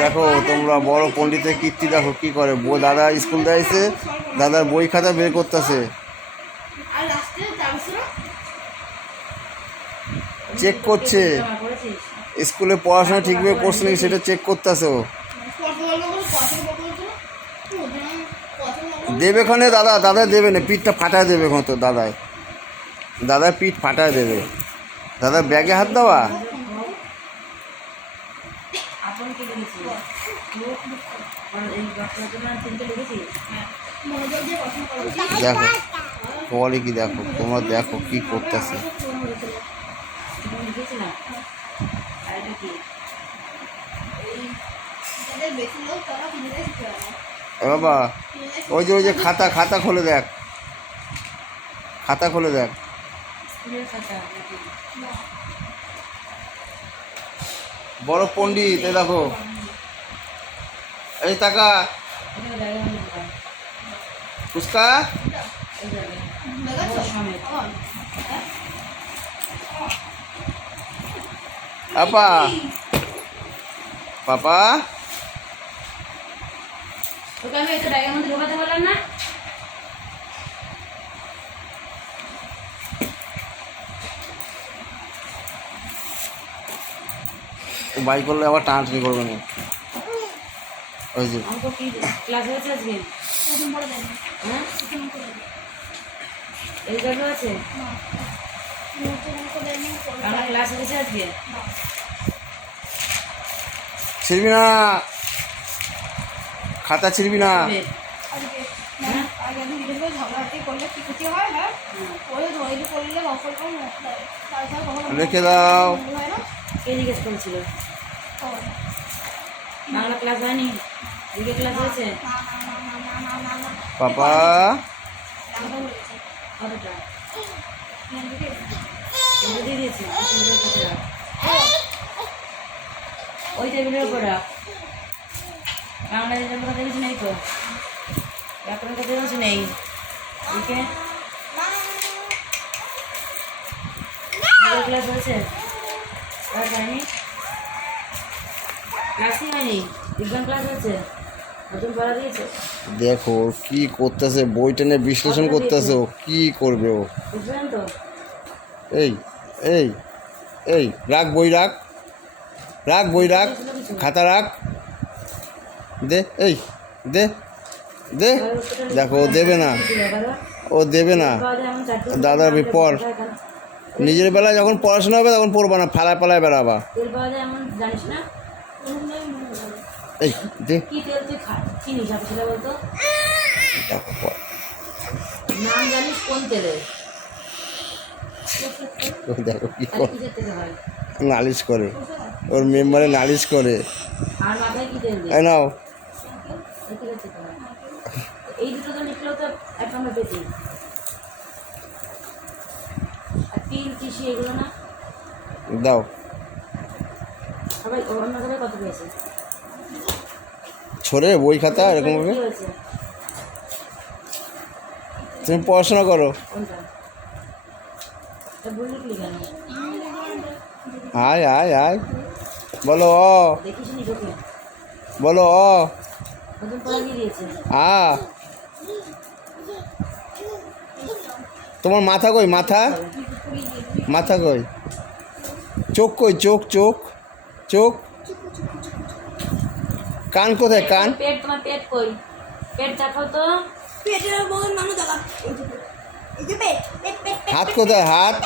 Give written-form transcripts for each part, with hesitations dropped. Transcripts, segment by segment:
দেখো তোমরা বড় পণ্ডিতের কীর্তি দেখো কি করে। দাদা স্কুল যাইছে, দাদার বই খাতা বের করতেছে, চেক করছে স্কুলে পড়াশোনা ঠিকভাবে করছে নাকি সেটা চেক করতেছে। ও দেবে খানে দাদা, দাদা দেবে না, পিঠটা ফাটায় দেবে এখন তো দাদায়, দাদার পিঠ ফাটায় দেবে। দাদার ব্যাগে হাত দেওয়া। দেখো বলে কি, দেখো তোমরা দেখো কি করতেছে। বাবা ওই যে খাতা খাতা খুলে দেখ, খাতা খুলে দেখ। বড় পণ্ডিত এই দেখো, এই টাকা ফুচকা আপা পাপা ওকে আমি একটা ব্যাগের মধ্যে ঢোকাতে বললাম না। বাই করলে আবার টানাটানি করবে না। ওই যে অঙ্ক কি ক্লাস হয়েছে আজকে? হ্যাঁ রেজাল্ট হয়েছে? আমার ক্লাস হয়েছে আজকে? ছিড়বি না খাতা, ছিড়বি না। রেখে দাও। কে জিজ্ঞেস করেছিল? বাংলা ক্লাস হয়নি? দিকে ক্লাস হয়েছে? পাপা কতটা দিয়ে দিয়েছি? ওই টেবিলের উপর রাখ। বাংলা রেজাল্ট কথা কিছু নেই তো, ব্যাকরণ কথা কিছু নেই। দিকে ক্লাস হয়েছে? ক্লাস হয়নি? ক্লাসই হয়নি, বিজ্ঞান ক্লাস হয়েছে? নতুন পড়া দিয়েছে? দেখো কি করতেছে, বই টেনে বিশ্লেষণ করতেছে। ও কি করবে ও? বুঝলেন তো? এই এই এই রাখ বই, রাখ রাখ বই, রাখ খাতা রাখ, দে এই দে দে। দেখো ও দেবে না, ও দেবে না। দাদার পর নিজের বেলায় যখন পড়াশোনা হবে তখন পড়বা না, ফালায় পালায় বেড়াবা। তেল পাওয়া যায় এমন জানিস না? এই দে। কি তেল তুই চিনিস? আপনি সেটা বলতো। দেখো পর নাম জানিস কোন তেলের? দেখো কি করে, কিসের তেল হয়? নালিশ করে, ওর মেম্বারে নালিশ করে। আর মাথায় কি তেল দেয়? এই নাও। এই দুটো তো লিখলেও তো এক নম্বর পেতি। আর তিল তিসি এগুলো না? দাও। সবাই অন্য সবাই কত পেয়েছে? ছড়ে বই খাতা এরকম ভাবে। তুমি পড়াশোনা করো। কোনটা? বই লিখলি কেন? আয় আয় আয় বলো অ, দেখিসনি তোকে? বলো অ। নতুন পড়া কি দিয়েছে? তোমার মাথা কই, মাথা মাথা কই, চোখ কই, চোখ চোখ চোখ, কান কোথায়, কান? পেট, তোমার পেট কই? পেট দেখাও তো। পেটের মধ্যে মানুষ দেখা। এই যে পেট, পেট পেট। হাত কোথায়, হাত?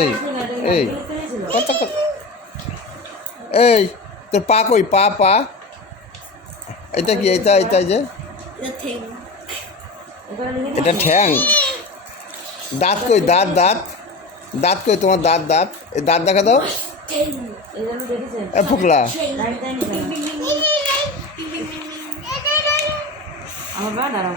এই এই এই তোর পা কই, পা পা এটা কি, এটা এটা যে এটা ঠ্যাং। দাঁত কই, দাঁত দাঁত দাঁত কই তোমার, দাঁত দাঁত, এই দাঁত দেখা দাও। ফুকলা আমার বা দাঁড়াও।